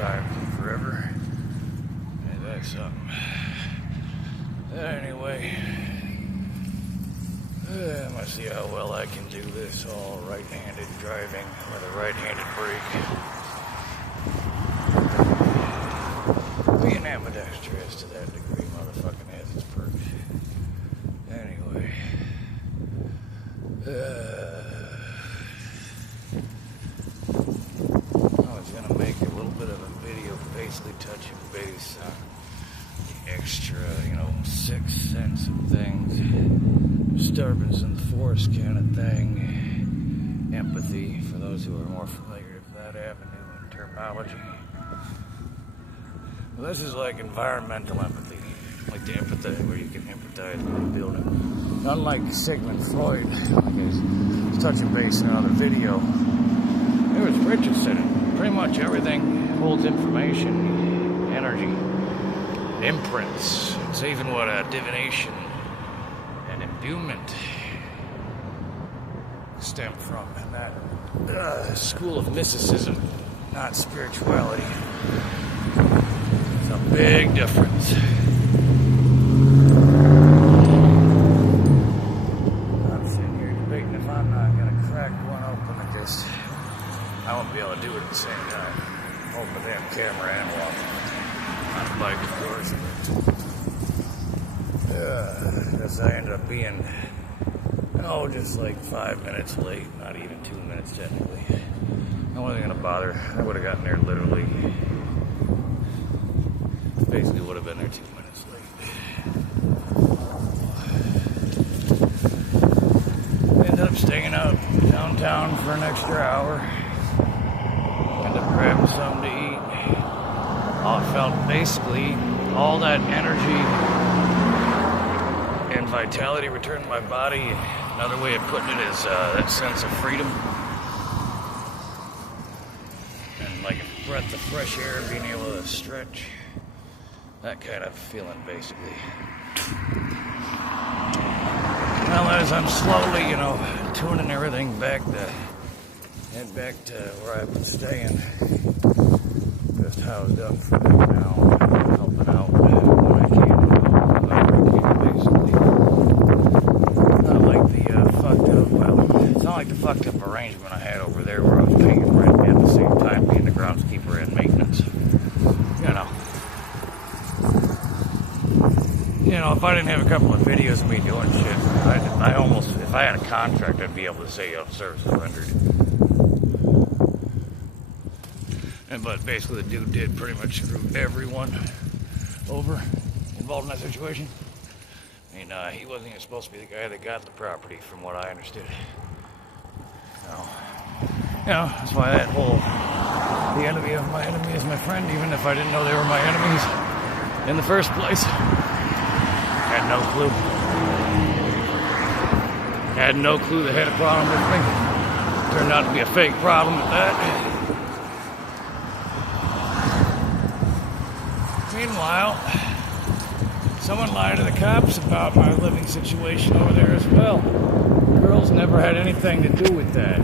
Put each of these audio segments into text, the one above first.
time forever. And that's something. Anyway, let's see how well I can do this all right-handed driving with a right-handed brake. Being ambidextrous to that degree, motherfucking has its perks. Anyway, I was gonna make a little bit of a video basically touching base on the extra, sixth sense of things, disturbance in the force kind of thing, empathy for those who are more familiar with that avenue and terminology. Well, this is like environmental empathy, like the empathy where you can empathize with a building. Unlike Sigmund Freud, like I was touching base in another video, there was Richardson. Pretty much everything holds information, energy, imprints. It's even what divination and imbuement stem from, and that school of mysticism, not spirituality. It's a big difference. I'm sitting here debating if I'm not going to crack one open at this. I won't be able to do it at the same time. Hold the damn camera and walk on a bike, of course. Because I ended up being, just like 5 minutes late, not even 2 minutes technically. I wasn't going to bother. I would have gotten there literally. Basically would have been there 2 minutes late. I ended up staying out downtown for an extra hour. Ended up grabbing something to eat. I felt basically all that energy and vitality returned to my body. Another way of putting it is that sense of freedom. And like a breath of fresh air, being able to stretch. That kind of feeling, basically. Well, as I'm slowly, tuning everything back to head back to where I've been staying. Just how it's done for me now. Helping out when I can, basically. Not like the it's not like the fucked up arrangement I had over there where I was paying rent and at the same time being the groundskeeper and maintenance. If I didn't have a couple of videos of me doing shit, I almost, if I had a contract, I'd be able to say, services rendered. But basically, the dude did pretty much screw everyone over involved in that situation. He wasn't even supposed to be the guy that got the property, from what I understood. So, that's why that whole, the enemy of my enemy is my friend, even if I didn't know they were my enemies in the first place. Had no clue. Had no clue they had a problem with me. Turned out to be a fake problem at that. Meanwhile, someone lied to the cops about my living situation over there as well. The girls never had anything to do with that.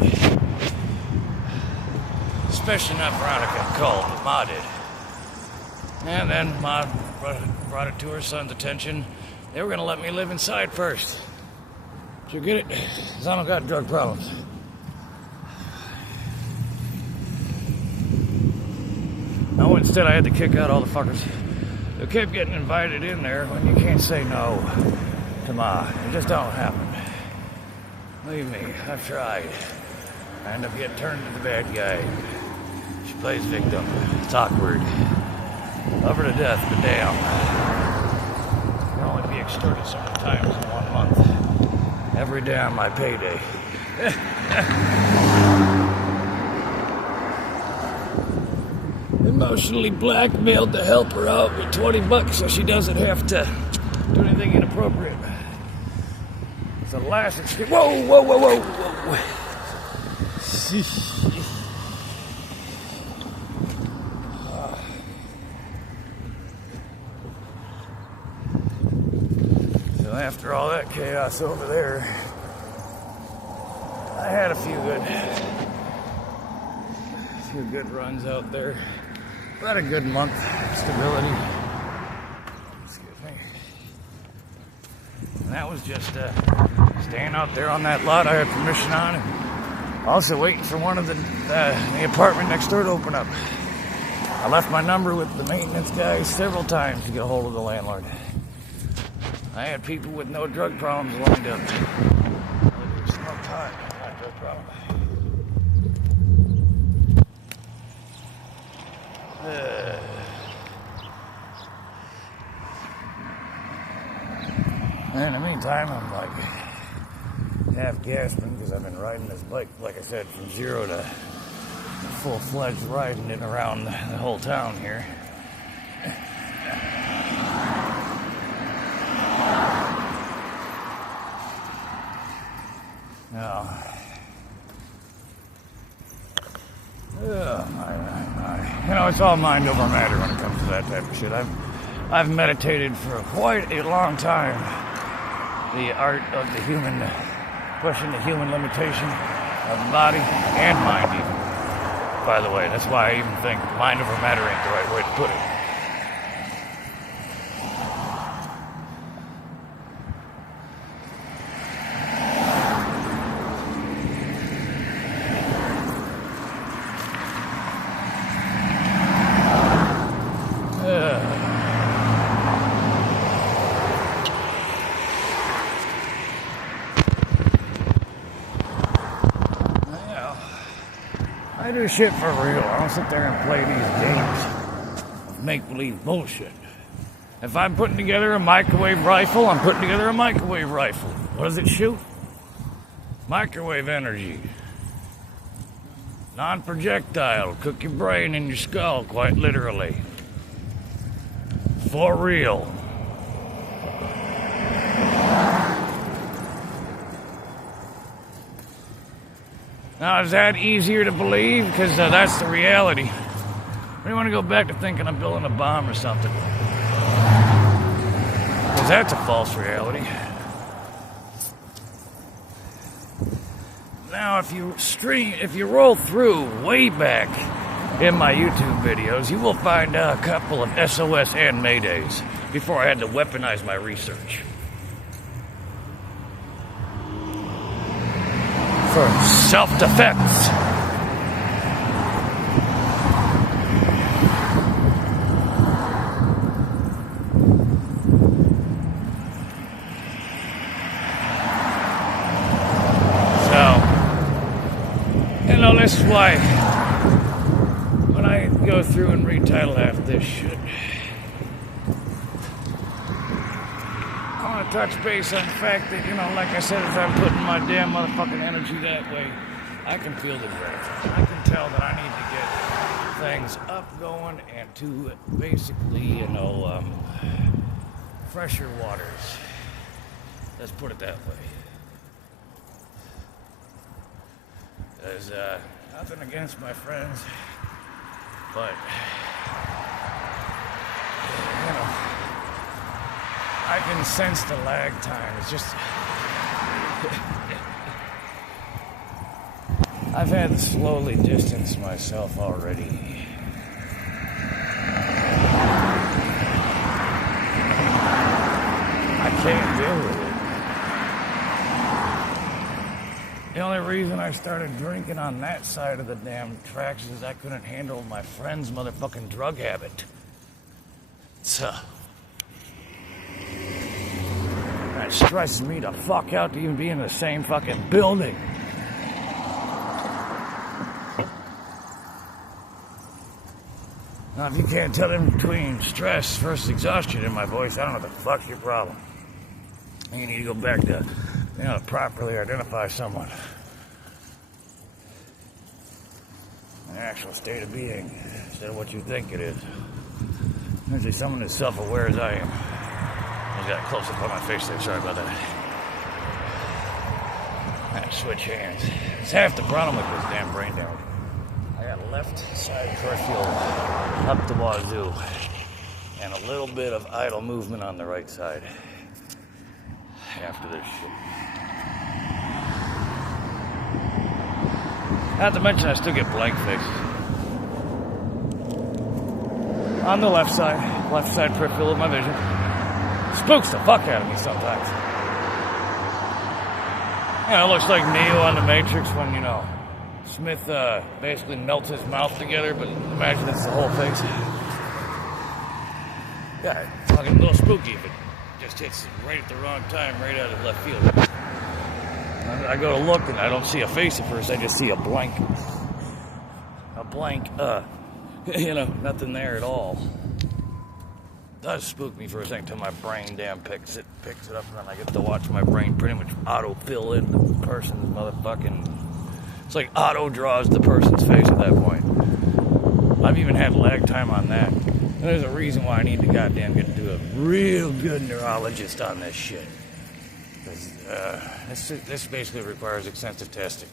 Especially not Veronica and Cole, but Ma did. And then Ma brought it to her son's attention. They were going to let me live inside first. Did you get it? Because I don't got drug problems. No, instead I had to kick out all the fuckers who kept getting invited in there when you can't say no to Ma. It just don't happen. Believe me, I've tried. I end up getting turned into the bad guy. She plays victim. It's awkward. Love her to death, but damn. Can only be extorted so many times in 1 month. Every day on my payday. Emotionally blackmailed to help her out with $20 so she doesn't have to do anything inappropriate. It's the last excuse. Whoa. So after all that chaos over there, I had a few good runs out there. About a good month stability. Excuse me. And that was just staying out there on that lot I had permission on, and also waiting for one of the apartment next door to open up. I left my number with the maintenance guys several times to get a hold of the landlord. I had people with no drug problems lined up. Smoked hot, not drug problem. In the meantime, I'm like half gasping because I've been riding this bike, like I said, from zero to full-fledged riding it around the whole town here. Now, you know, it's all mind over matter when it comes to that type of shit. I've meditated for quite a long time. The art of the human, pushing the human limitation of the body and mind even. By the way, that's why I even think mind over matter ain't the right way to put it. I do shit for real. I don't sit there and play these games of make-believe bullshit. If I'm putting together a microwave rifle, I'm putting together a microwave rifle. What does it shoot? Microwave energy. Non-projectile. Cook your brain in your skull, quite literally. For real. Now, is that easier to believe? Because that's the reality. Or do you want to go back to thinking I'm building a bomb or something? Because that's a false reality. Now, if you roll through way back in my YouTube videos, you will find a couple of SOS and Maydays before I had to weaponize my research. For self-defense. So, you know, this is why when I go through and retitle half this shit, touch base on the fact that, you know, like I said, if I'm putting my damn motherfucking energy that way, I can feel the drift. I can tell that I need to get things up going and to basically, you know, fresher waters. Let's put it that way. There's nothing against my friends, but, you know, I can sense the lag time. It's just... I've had to slowly distance myself already. I can't deal with it. The only reason I started drinking on that side of the damn tracks is I couldn't handle my friend's motherfucking drug habit. So... that stresses me the fuck out to even be in the same fucking building. Now, if you can't tell in between stress versus exhaustion in my voice, I don't know what the fuck's your problem. You need to go back to, you know, properly identify someone. An actual state of being, instead of what you think it is. Usually someone as self-aware as I am. I got a close-up on my face there, sorry about that. I had to switch hands. It's half the problem with this damn brain damage. I got left side peripheral up the wazoo, and a little bit of idle movement on the right side after this shit. Not to mention I still get blank faces. on the left side peripheral of my vision. Spooks the fuck out of me sometimes. You know, it looks like Neo on the Matrix when, you know, Smith basically melts his mouth together, but imagine it's the whole face. Yeah, it's fucking a little spooky if it just hits right at the wrong time, right out of left field. I go to look and I don't see a face at first, I just see a blank, you know, nothing there at all. It does spook me for a second until my brain picks it up, and then I get to watch my brain pretty much auto-fill in the person's motherfucking... It's like auto-draws the person's face at that point. I've even had lag time on that. And there's a reason why I need to goddamn get to a real good neurologist on this shit. Because this basically requires extensive testing.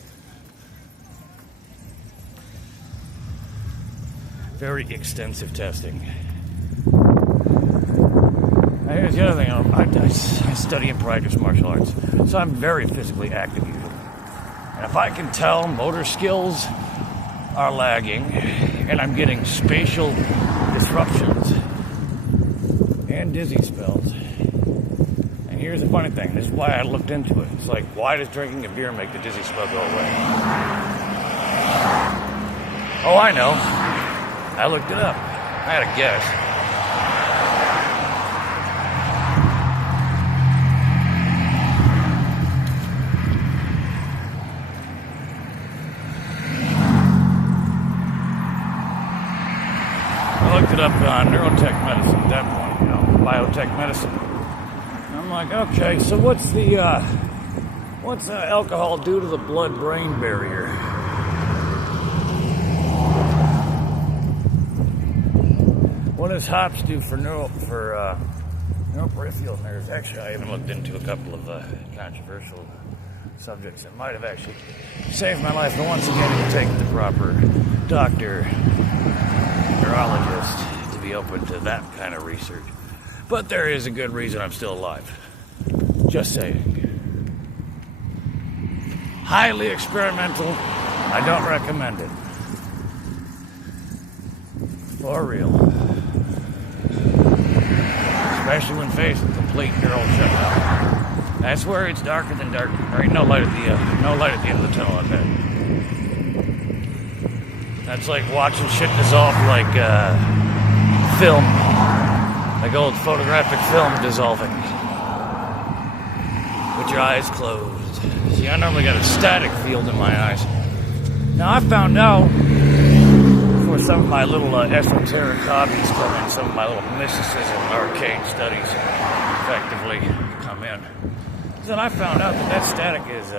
Very extensive testing. Now here's the other thing. I study and practice martial arts, so I'm very physically active usually. And if I can tell motor skills are lagging, and I'm getting spatial disruptions and dizzy spells. And here's the funny thing. This is why I looked into it. It's like, why does drinking a beer make the dizzy spell go away? Oh, I know. I looked it up. I had a guess. I looked it up on neurotech medicine at that point, you know, biotech medicine. And I'm like, okay, so what's alcohol do to the blood-brain barrier? What does hops do for neuroperipheral nerves? Actually, I even looked into a couple of controversial subjects that might have actually saved my life. But once again, it would take the proper doctor, neurologist to be open to that kind of research. But there is a good reason I'm still alive. Just saying. Highly experimental. I don't recommend it. For real. Especially when faced with complete neural shutdown. That's where it's darker than dark. There ain't no light at the end of the tunnel, I bet. That's like watching shit dissolve like film. Like old photographic film dissolving. With your eyes closed. See, I normally got a static field in my eyes. Now, I found out, for some of my little esoteric hobbies come in, some of my little mysticism, arcane studies effectively come in. Then I found out that static is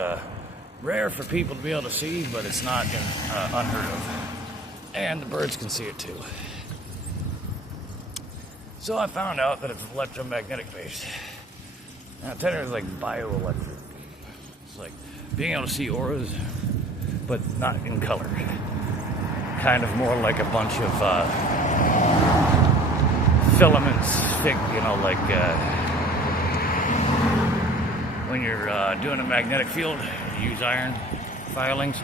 rare for people to be able to see, but it's not unheard of. And the birds can see it too. So I found out that it's electromagnetic based. And I tell you, it's like bioelectric. It's like being able to see auras, but not in color. Kind of more like a bunch of filaments, you know, like when you're doing a magnetic field, you use iron filings.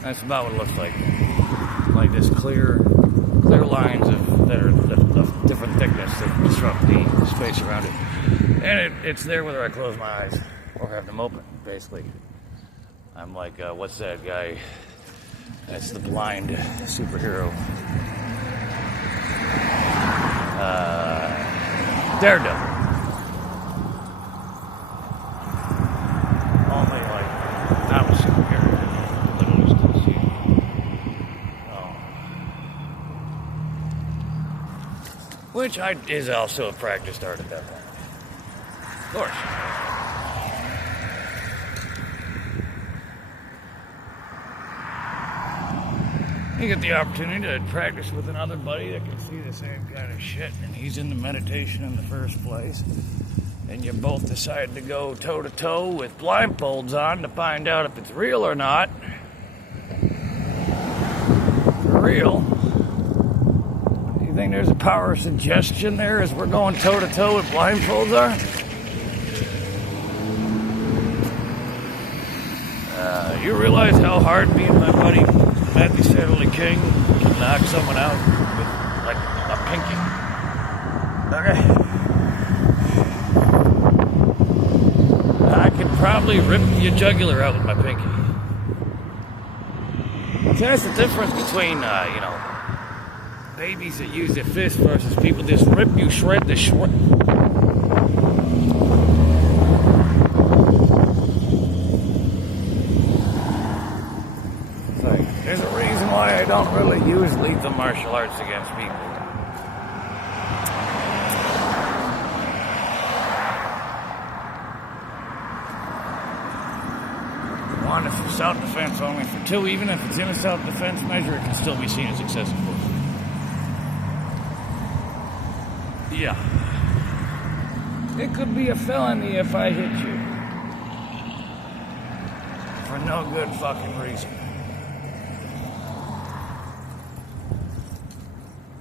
That's about what it looks like. Like this clear lines that are of different thickness that disrupt the space around it. And it's there whether I close my eyes or have them open, basically. I'm like, what's that guy? That's the blind superhero. Daredevil. Only like, not a superhero. Literally just couldn't see it. Which is also a practiced art at that point. Of course. You get the opportunity to practice with another buddy that can see the same kind of shit, and he's into meditation in the first place. And you both decide to go toe-to-toe with blindfolds on to find out if it's real or not. For real. Do you think there's a power of suggestion there as we're going toe-to-toe with blindfolds on? You realize how hard me and my buddy Matthew Satterley King can knock someone out with like a pinky. Okay. I could probably rip your jugular out with my pinky. So that's the difference between, babies that use their fist versus people just rip you, shred the shred. There's a reason why I don't really use lethal martial arts against people. One, it's for self-defense only. For two, even if it's in a self-defense measure, it can still be seen as excessive force. Yeah. It could be a felony if I hit you. For no good fucking reason.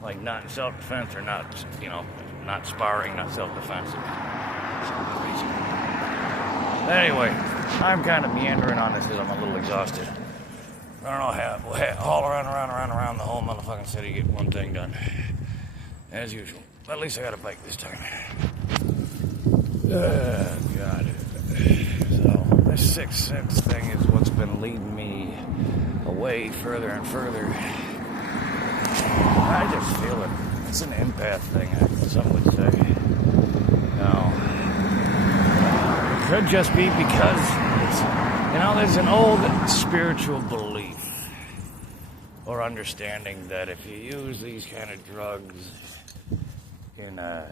Like not in self-defense or not, not sparring, not self-defense. Anyway, I'm kind of meandering on this because I'm a little exhausted. I don't know how. We'll haul around the whole motherfucking city, get one thing done. As usual. But at least I got a bike this time. God. So, this 6-6 thing is what's been leading me away further and further. I just feel it. It's an empath thing, some would say. No. It could just be because it's, there's an old spiritual belief or understanding that if you use these kind of drugs in a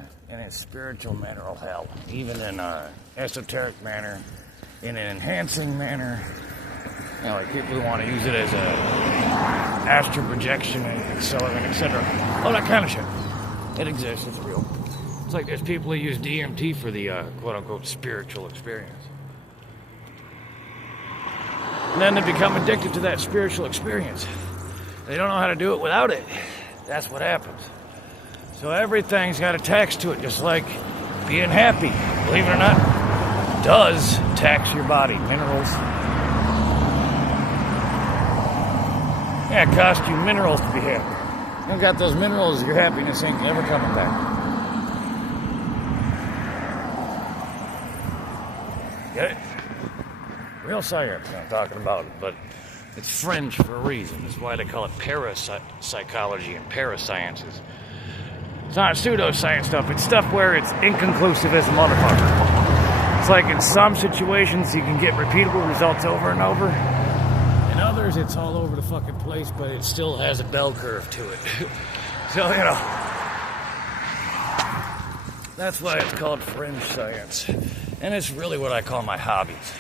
spiritual manner or hell, even in an esoteric manner, in an enhancing manner, like people who want to use it as a astral projection and accelerant, etc. All that kind of shit. It exists. It's real. It's like there's people who use DMT for the quote-unquote spiritual experience. And then they become addicted to that spiritual experience. They don't know how to do it without it. That's what happens. So everything's got a tax to it, just like being happy. Believe it or not, does tax your body. Minerals. Yeah, it costs you minerals to be happy. You don't got those minerals, your happiness ain't never coming back. Get it? Real science I'm talking about it, but it's French for a reason. That's why they call it parapsychology and parasciences. It's not pseudoscience stuff. It's stuff where it's inconclusive as a motherfucker. It's like in some situations you can get repeatable results over and over. In others, it's all over the fucking place, but it still has a bell curve to it. So, that's why it's called fringe science. And it's really what I call my hobbies.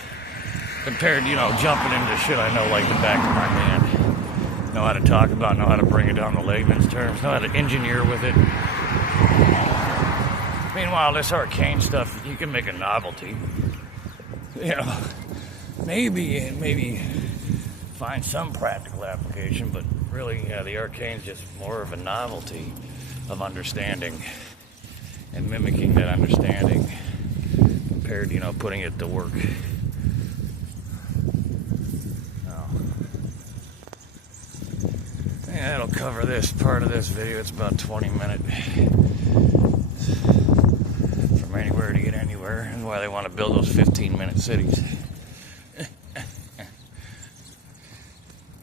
Compared to, jumping into shit I know like the back of my hand. Know how to talk about, know how to bring it down to layman's terms, know how to engineer with it. Meanwhile, this arcane stuff, you can make a novelty. Maybe find some practical application, but really, the arcane's just more of a novelty of understanding and mimicking that understanding compared to, putting it to work. Yeah, that'll cover this part of this video. It's about 20 minutes. From anywhere to get anywhere, and why they want to build those 15-minute cities.